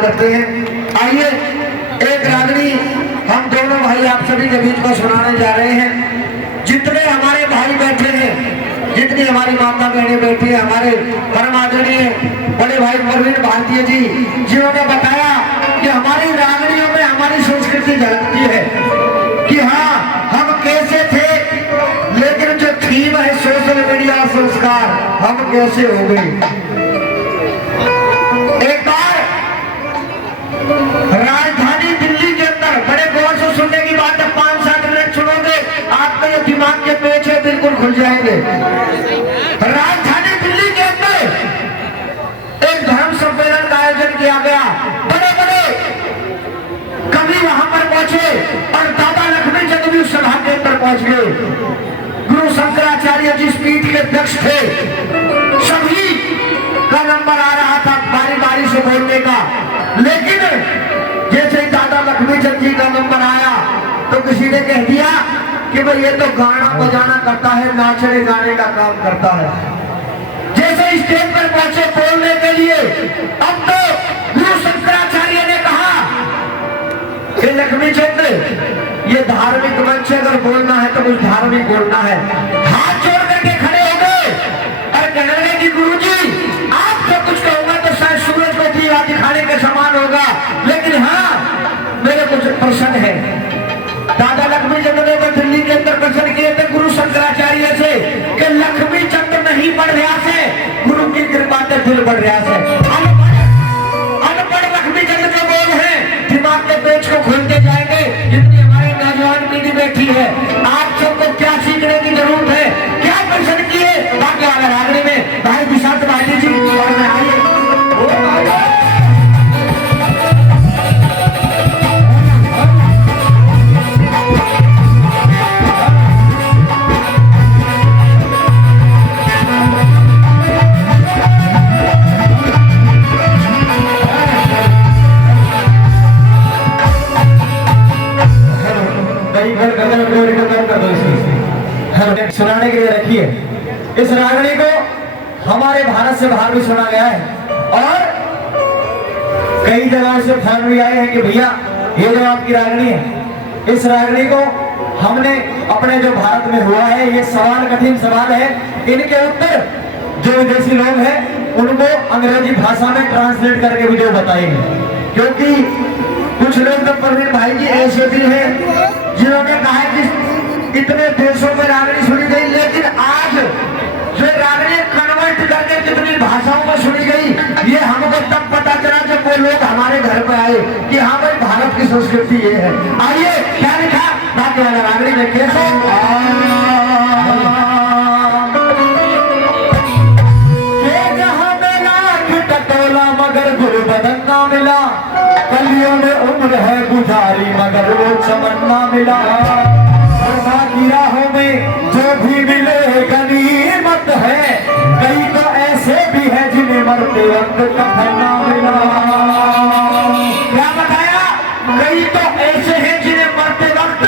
याद रखते हैं। आइए एक रागनी हम दोनों भाई आप सभी के बीच में सुनाने जा रहे हैं। जितने हमारे भाई बैठे हैं, जितनी हमारी माता बहने बैठी है, हमारे परम आदरणीय बड़े भाई प्रवीण भारतीय जी जिन्होंने बताया कि हमारी रागनियों में हमारी संस्कृति झलकती है कि हाँ हम कैसे थे, लेकिन जो थीम है सोशल मीडिया संस्कार, हम कैसे हो गए। एक बार राजधानी दिल्ली के अंदर बड़े गौर से सुनने की बात है, 5-7 मिनट सुनोगे आपका ये दिमाग के पेच है बिल्कुल खुल जाएंगे। राजधानी दिल्ली के अंदर एक धर्म सम्मेलन का आयोजन किया गया। बड़े बड़े कवि वहां पर पहुंचे और दादा लक्ष्मी चंद भी उस सभा के अंदर पहुंच गए। गुरु शंकराचार्य जिस पीठ के अध्यक्ष थे, सभी का नंबर आ रहा था बारी बारी से बोलने का, लेकिन जैसे ही दादा लक्ष्मी चंद जी का नंबर आया तो किसी ने कह दिया कि भाई ये तो गाना बजाना करता है, नाचने गाने का काम करता है। जैसे स्टेज पर पहुंचे बोलने के लिए, अब तो गुरु शंकराचार्य ने कहा कि लक्ष्मी चंद्र ये धार्मिक मंच, अगर बोलना है तो कुछ धार्मिक बोलना है। हाथ जोड़ करके खड़े हो गए और कहने लगे कि गुरुजी आपसे कुछ कहूंगा तो शायद सूरज को दीवा दिखाने के समान होगा, लेकिन हाँ मेरे कुछ प्रश्न है। दादा लक्ष्मी चंद्र ने तो दिल्ली के अंदर प्रश्न किए थे गुरु शंकराचार्य से कि लक्ष्मी चंद्र नहीं पढ़ रहा से, गुरु की कृपा से दिल बढ़ रहा से। अनपढ़ लक्ष्मी चंद्र जो बोल है दिमाग के पेच को खोलते जाएंगे। जितनी हमारी नौजवान पीढ़ी बैठी है, आप सबको क्या सीखने की जरूरत है, क्या प्रश्न किए बाकी वाला रागनी में भाई विशाल भाई जी आइए। सुनाने के लिए रखी है। इस रागनी को हमारे भारत से बाहर भी सुना गया है और कई जगहों से फोन भी आए हैं कि भैया ये जो आपकी रागनी है, इस रागनी को हमने अपने जो भारत में हुआ है, ये सवाल कठिन सवाल है, इनके उत्तर जो विदेशी लोग हैं उनको अंग्रेजी भाषा में ट्रांसलेट करके वीडियो बताएंगे। क्योंकि कुछ लोग तो प्रवीण भाई जी ऐसे भी हैं जिन्होंने कहा कि इतने देशों में रागनी सुनी गई, लेकिन आज जो रागनी कन्वर्ट करके कितनी भाषाओं में सुनी गई, ये हमको तब पता चला जब वो लोग हमारे घर पे आए कि हाँ भाई भारत की संस्कृति ये है। आइए क्या लिखा बाकी वाला रागनी में कैसे मगर गुरु बदन ना मिला, कलियों में उम्र है गुजारी मगर वो चमन ना मिला। की राहों में जो भी मिले गनीमत है, कई तो ऐसे भी है जिन्हें मरते वक्त कफन ना मिला। क्या बताया? कई तो ऐसे हैं जिन्हें मरते वक्त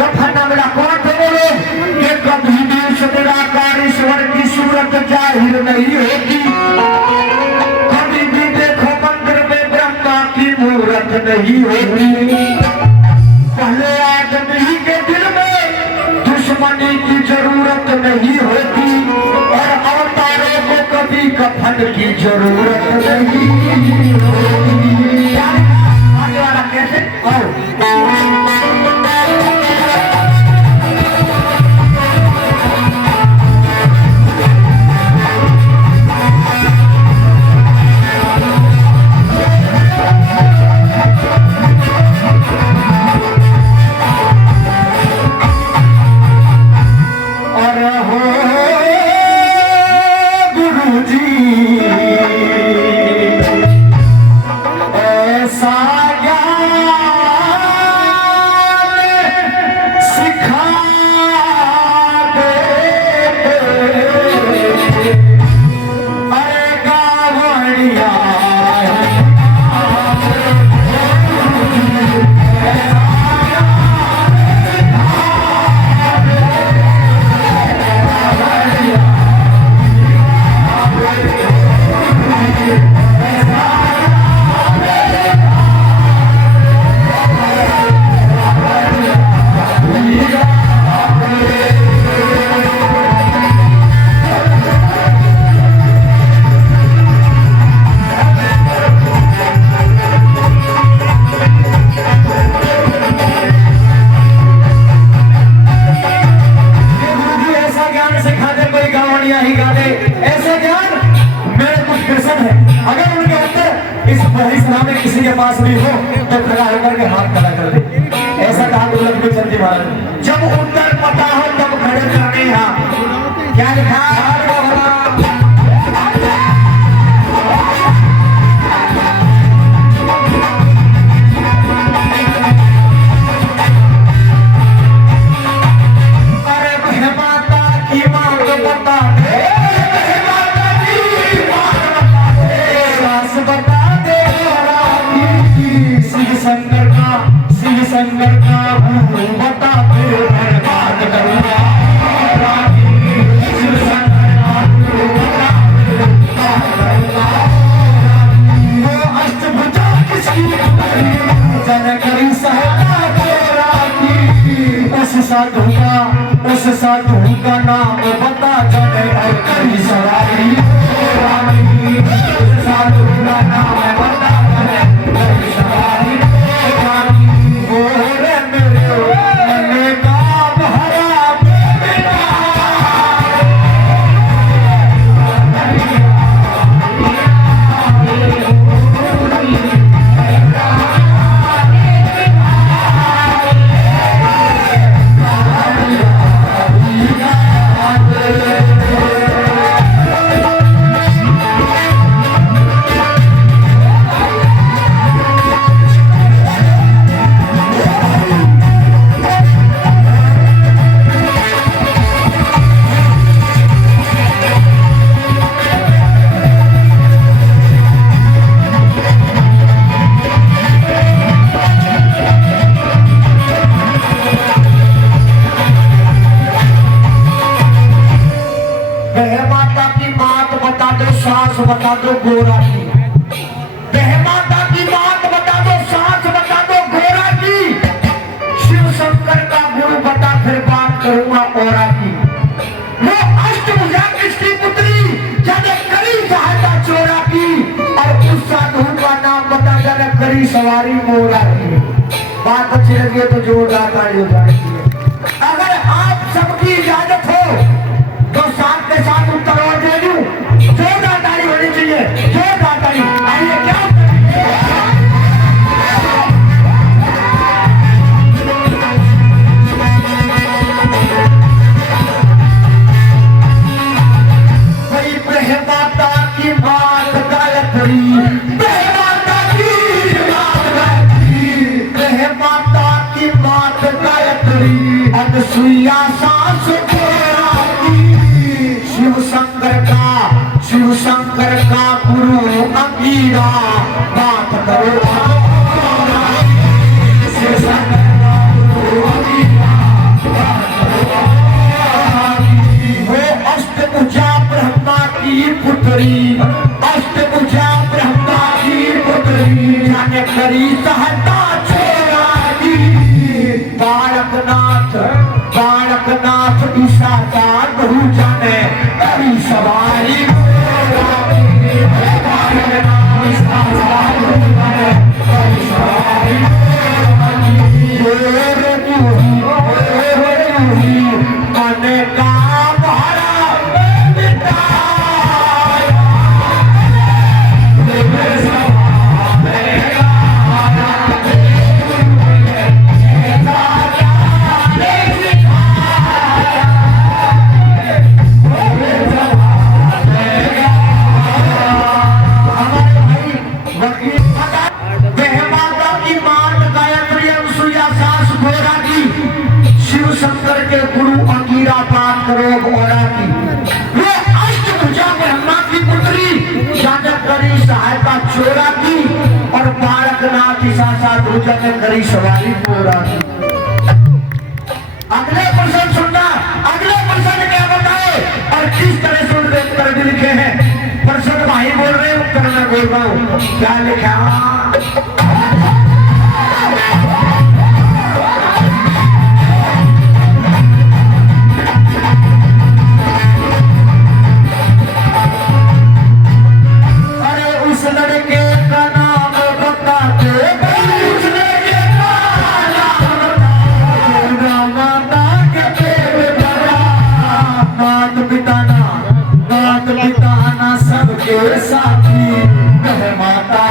कफन ना मिला। कौन थे वो लोग? ये कभी भी उस निराकार ईश्वर की सूरत जाहिर नहीं होती, कभी भी देखो मंदिर में ब्रह्मा की मूरत नहीं होती। पहले आदमी के दिल में दुश्मनी की जरूरत नहीं होती और अवतारों को कभी कफन की जरूरत नहीं होती। आगे वाला कैसे? में किसी के पास भी हो तो खड़ा होकर के हाथ खड़ा कर दे। ऐसा कहा दुर्लभ में चंदी महाराज। जब उत्तर पता हो तब खड़े करने यहाँ क्या लिखा शंकर का बता दे बर्बाद करूंगा वो अष्टभुजा किसकी जन करी सहायता तेरा की उस साधु का नाम बता जाने और करी सवारी उस साधु का नाम बता जाने करी सवारी बता दो गोरा की माता की बात बता दो सास बता दो गोरा की शिव शंकर का गुरु बता फिर बात करूंगा औरा की वो अष्टभुजा किसकी पुत्री जाने करी सहायता चोरा की और उस साधु का नाम बता जाने करी सवारी मोरा की। बात अच्छी लगी है तो जोरदार ताली हो जानी चाहिए। अगर आप सबकी इजाजत हो तो साथ के साथ उत्तर और दे दूं जोरदार ताली होनी चाहिए। जोरदार ताली आइए क्या भाई ब्रह्माता की बात गायत्री ब्रह्माता की बात गायत्री अनसुईया सास शिव शंकर का गुरु अंगीरा बात करो शिव शंकर का गुरु अंगीरा वो अष्टभुजा ब्रह्मा की पुत्री अष्टभुजा ब्रह्मा की पुत्री जाने करी सहायता चोरा की बालकनाथ ईशा का बहु जाने करी सवारी चोरा की और बालकनाथ ने करी सवारी पूरा की। अगले प्रश्न सुनना, अगले प्रश्न क्या बताए और किस तरह से उनके उत्तर भी लिखे हैं। प्रश्न भाई बोल रहे हैं, उत्तर मैं बोल रहा हूँ। क्या लिखा? साथी माता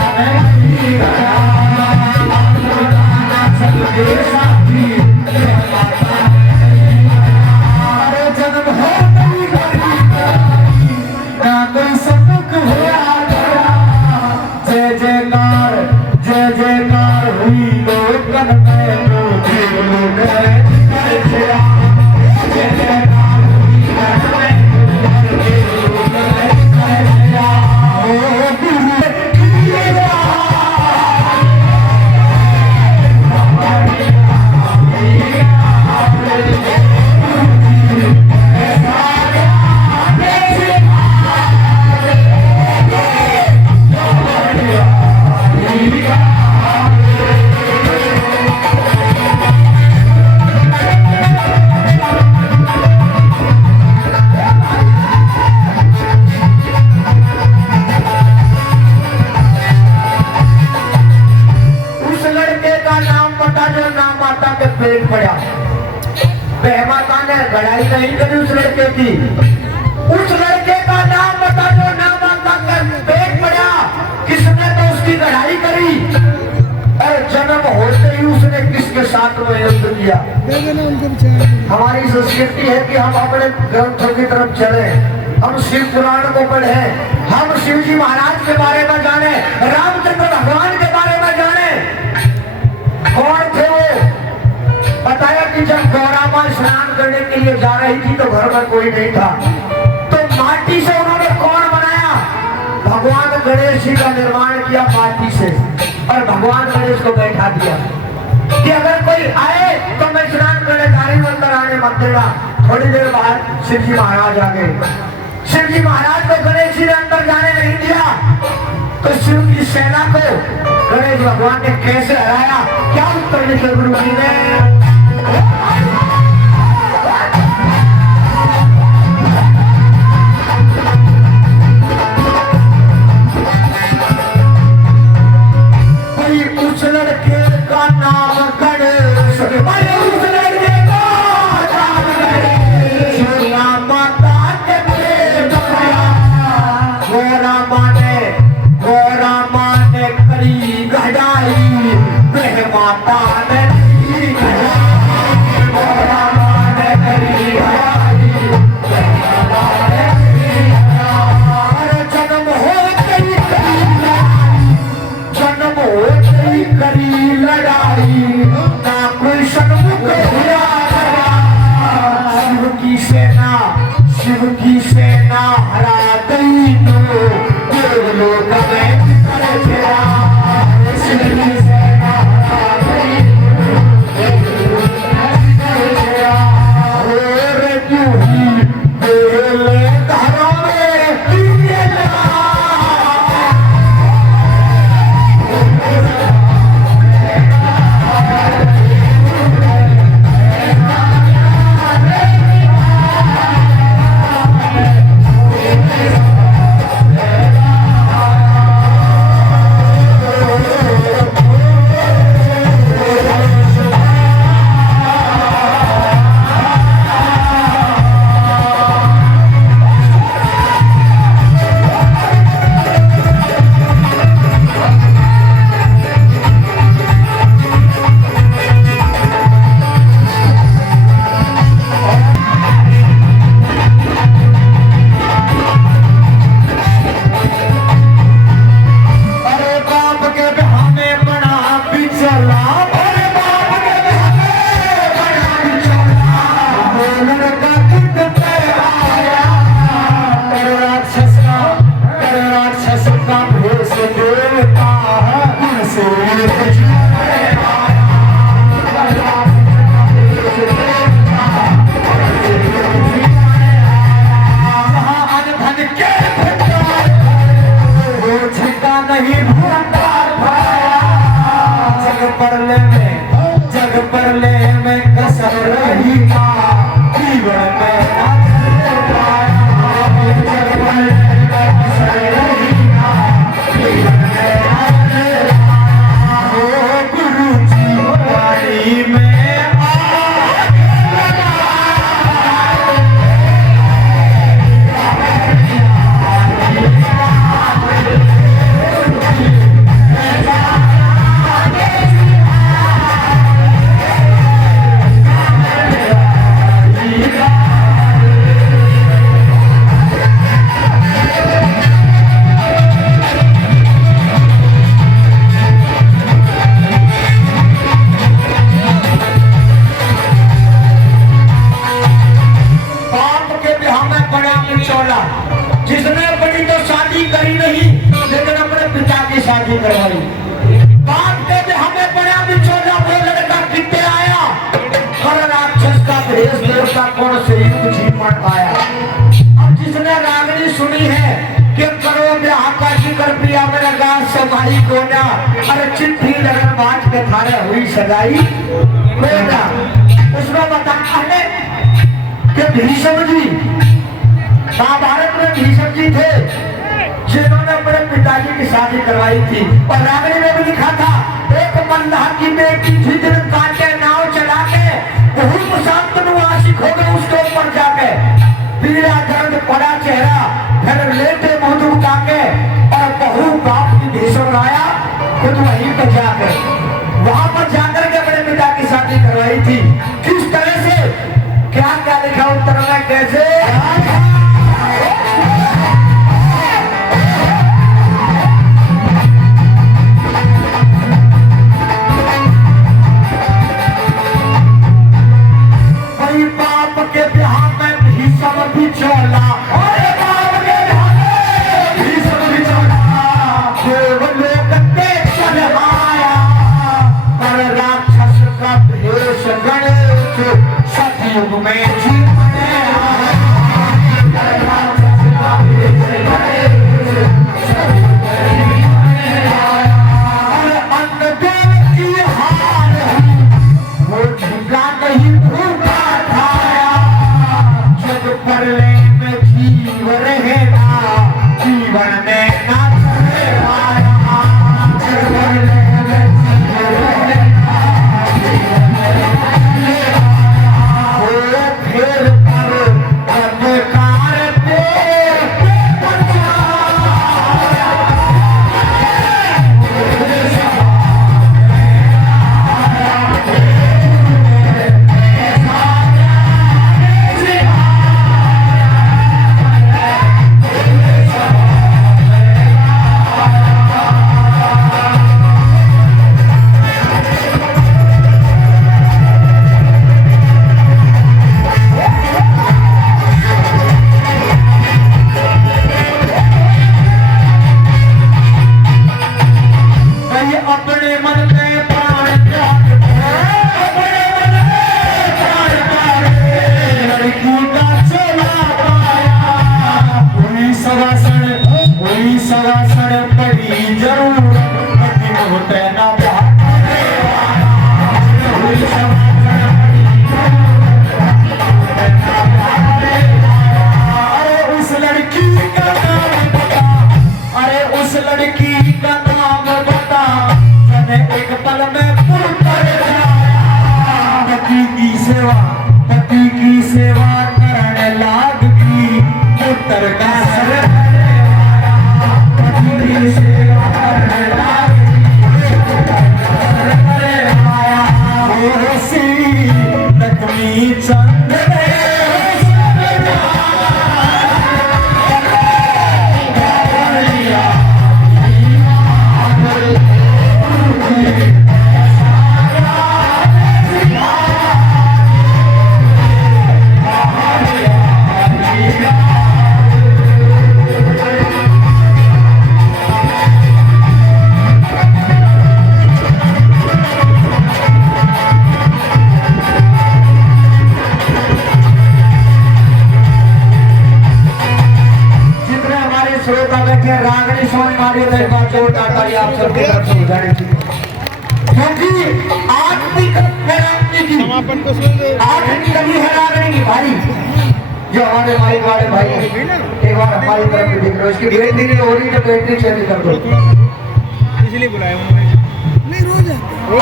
जय जयकार हुई लोकन में तो देव लोग जय जय जयकार हुई लोकन में तो देव लोग जय जय ओ गुरु पेट पड़ा। बहमाता ने लड़ाई नहीं करी उस लड़के की। उस लड़के का नाम बता जो नाम आता कर पेट पड़ा। किसने तो उसकी लड़ाई करी और जन्म होते ही उसने किसके साथ में युद्ध किया। हमारी संस्कृति है कि हम अपने ग्रंथों की तरफ चले, हम शिव पुराण को पढ़े, हम शिव जी महाराज के बारे में जाने, रामचंद्र भगवान के बारे में जाने। कौन थे वो? बताया कि जब गौरा माँ स्नान करने के लिए जा रही थी तो घर में कोई नहीं था, तो माटी से उन्होंने कौन बनाया? भगवान गणेश जी का निर्माण किया माटी से और भगवान गणेश को बैठा दिया कि अगर कोई आए तो मैं स्नान करने जा रही हूं, अंदर आने मत देना। थोड़ी देर बाद शिव जी महाराज आ गए। शिव जी महाराज को गणेश जी ने अंदर जाने नहीं दिया, तो शिव की सेना को गणेश भगवान ने कैसे हराया? क्या उत्तर लिखे गुरु जी ने? उस लड़के का नाम गणेश, उस लड़के का नाम गणेश। माता के पेट पड़ा। गौरा माँ ने करी गहराई, वह माता ने गौरा माँ ने करी गहराई, जन्म होते ही करी लड़ाई, ना कोई सन्मुख हुआ। शिव की सेना हरा गई तो देव लोग में कर गया। शिव की सेना हरा गई देव लोग में कर गया। और क्यों ही बेले घरों में पीने लगा। जग परले में कसर रही जीवन में Oh भाई कोना, अरे चिट्ठी लगन बाज के थारे हुई सगाई कोना। उसमें बताया है कि भीष्म जी, महाभारत में भीष्म जी थे जिन्होंने अपने पिताजी की शादी करवाई थी। और रामायण में भी लिखा था एक मल्लाह की बेटी थी जिन काटे नाव चला के बहुत शांत आशिक हो गए उसके ऊपर जाके, पीला दर्द पड़ा चेहरा, फिर लेटे मुंह दुबका के और बहू बाप की भीषण लाया खुद वहीं पर जाकर, वहां पर जाकर के अपने पिता की शादी करवाई थी। किस तरह से, क्या क्या लिखा उत्तर में, कैसे आप सबके तरफ से गुजारिश थी क्योंकि आत्मिक समापन को आखिरी कभी है रागनी की भाई जो हमारे भाई वाले भाई एक बार हमारी तरफ भी देख रहे हो, इसकी बेटी नहीं हो रही तो बेटी चेंज कर दो, इसलिए बुलाया उन्होंने।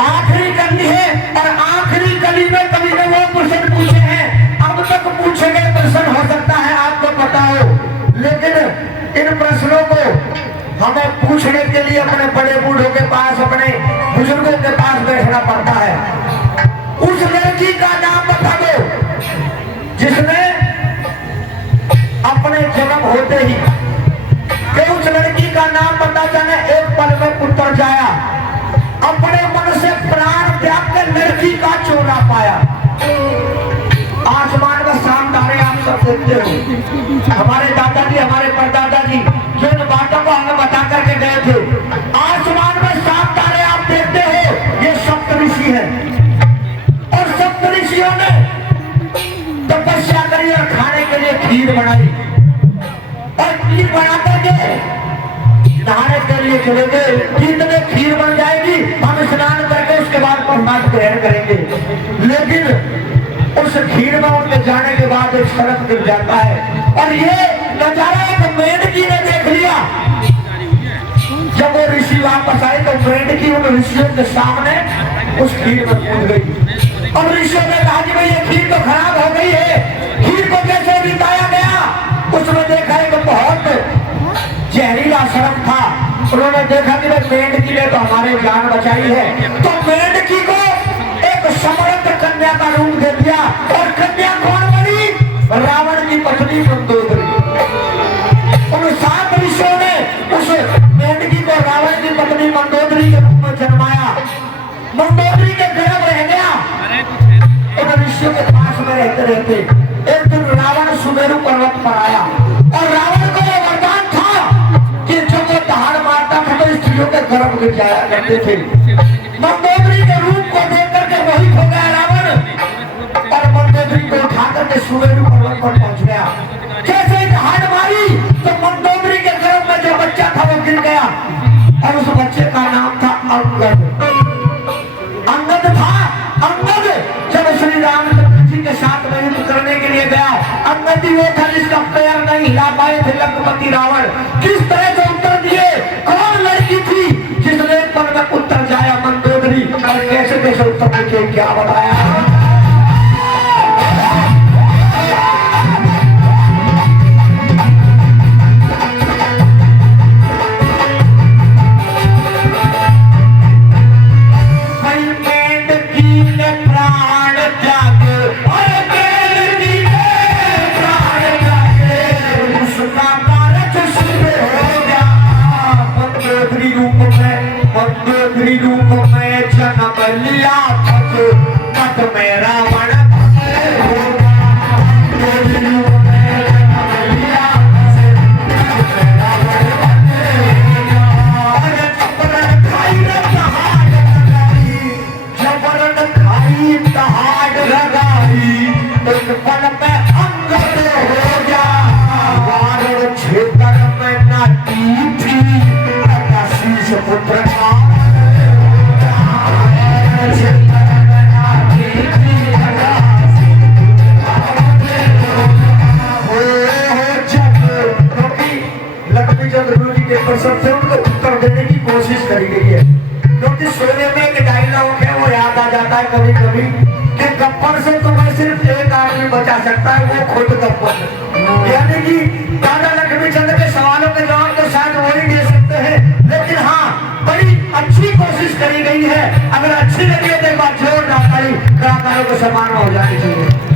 आखिरी कली है और आखिरी कली में कभी ने वो प्रश्न पूछे हैं, अब तक पूछे गए प्रश्न हो सकता है आपको पता हो, लेकिन इन प्रश्नों को हमें पूछने के लिए अपने बड़े बूढ़ों के पास, अपने बुजुर्गों के पास बैठना पड़ता है। उस लड़की का नाम बता दो जिसने अपने जन्म होते ही कि उस लड़की का नाम बता जाने एक पल में उतर जाया, अपने मन से प्राण त्याग कर लड़की का चोरा पाया। आसमान में शाम तारे आप सब देखते हो, हमारे दादाजी हमारे परदादा जी जिन बातों को हमें बता करके गए थे, आसमान में शाम तारे आप देखते हो, ये सप्त ऋषि है और सप्त ऋषियों ने तपस्या करी और खाने के लिए खीर बनाई और खीर बना करके नहाने के लिए चले गए, कितने खीर बन जाएगी, हम स्नान करके उसके बाद प्रसाद ग्रहण करेंगे। लेकिन उस खीर में उनके जाने के बाद एक सरक गिर जाता है और ये नजारा एक मेंढकी ने देख लिया। जब वो ऋषि वापस आए तो मेंढकी उन ऋषियों के सामने उस खीर में कूद गई और ऋषियों ने कहा कि भाई ये खीर तो खराब हो गई है, खीर को कैसे बिताया गया। उसने देखा एक बहुत जहरीला सरक था, उन्होंने देखा कि भाई मेंढकी ने तो हमारे जान बचाई है, तो मेंढकी को एक समृद्ध कन्या का रूप दे दिया और कन्या कौन बनी, रावण की पत्नी मंदोदरी। उन 7 ऋषियों ने उस मेंढकी को रावण की पत्नी मंदोदरी के रूप में जन्माया, मंदोदरी के गर्भ रह गया। उन ऋषियों के पास में रहते रहते एक दिन रावण सुमेरु पर्वत पर आया और रावण को यह वरदान था कि जब वो दहाड़ मारता था तो स्त्रियों के गर्भ गिर जाया करते थे। मंदोदरी के रूप को देख करके मोहित हो गया रावण और मंदोदरी को उठा करके सुमेरु पर्वत पर पहुंच गया। जैसे ही दहाड़ मारी तो मंदोदरी के गर्भ में जो बच्चा था वो गिर गया और उस बच्चे का नाम था अंगद। अंगद था, अंगद जब श्री रामचंद्र जी के साथ में युद्ध करने के लिए गया, अंगद ही वो था जिसका पैर नहीं हिला पाए थे लंकापति रावण। किस तरह से उत्तर दिए, कौन लड़की थी जिसने एक पल में उत्तर जाया मंदोदरी, और कैसे कैसे उत्तर देखे क्या बताया। सबसे उनको उत्तर देने की कोशिश करी गई है, क्योंकि सोने में एक डायलॉग है वो याद आ जाता है कभी कभी कि गप्पर से तुम्हें सिर्फ एक आदमी बचा सकता है, वो खुद गप्पर। यानी कि दादा लक्ष्मीचंद के सवालों के जवाब तो शायद वो ही दे सकते हैं, लेकिन हाँ बड़ी अच्छी कोशिश करी गई है। अगर अच्छी लगी तो एक बार जोरदार ताली कलाकारों को सम्मान हो जानी चाहिए।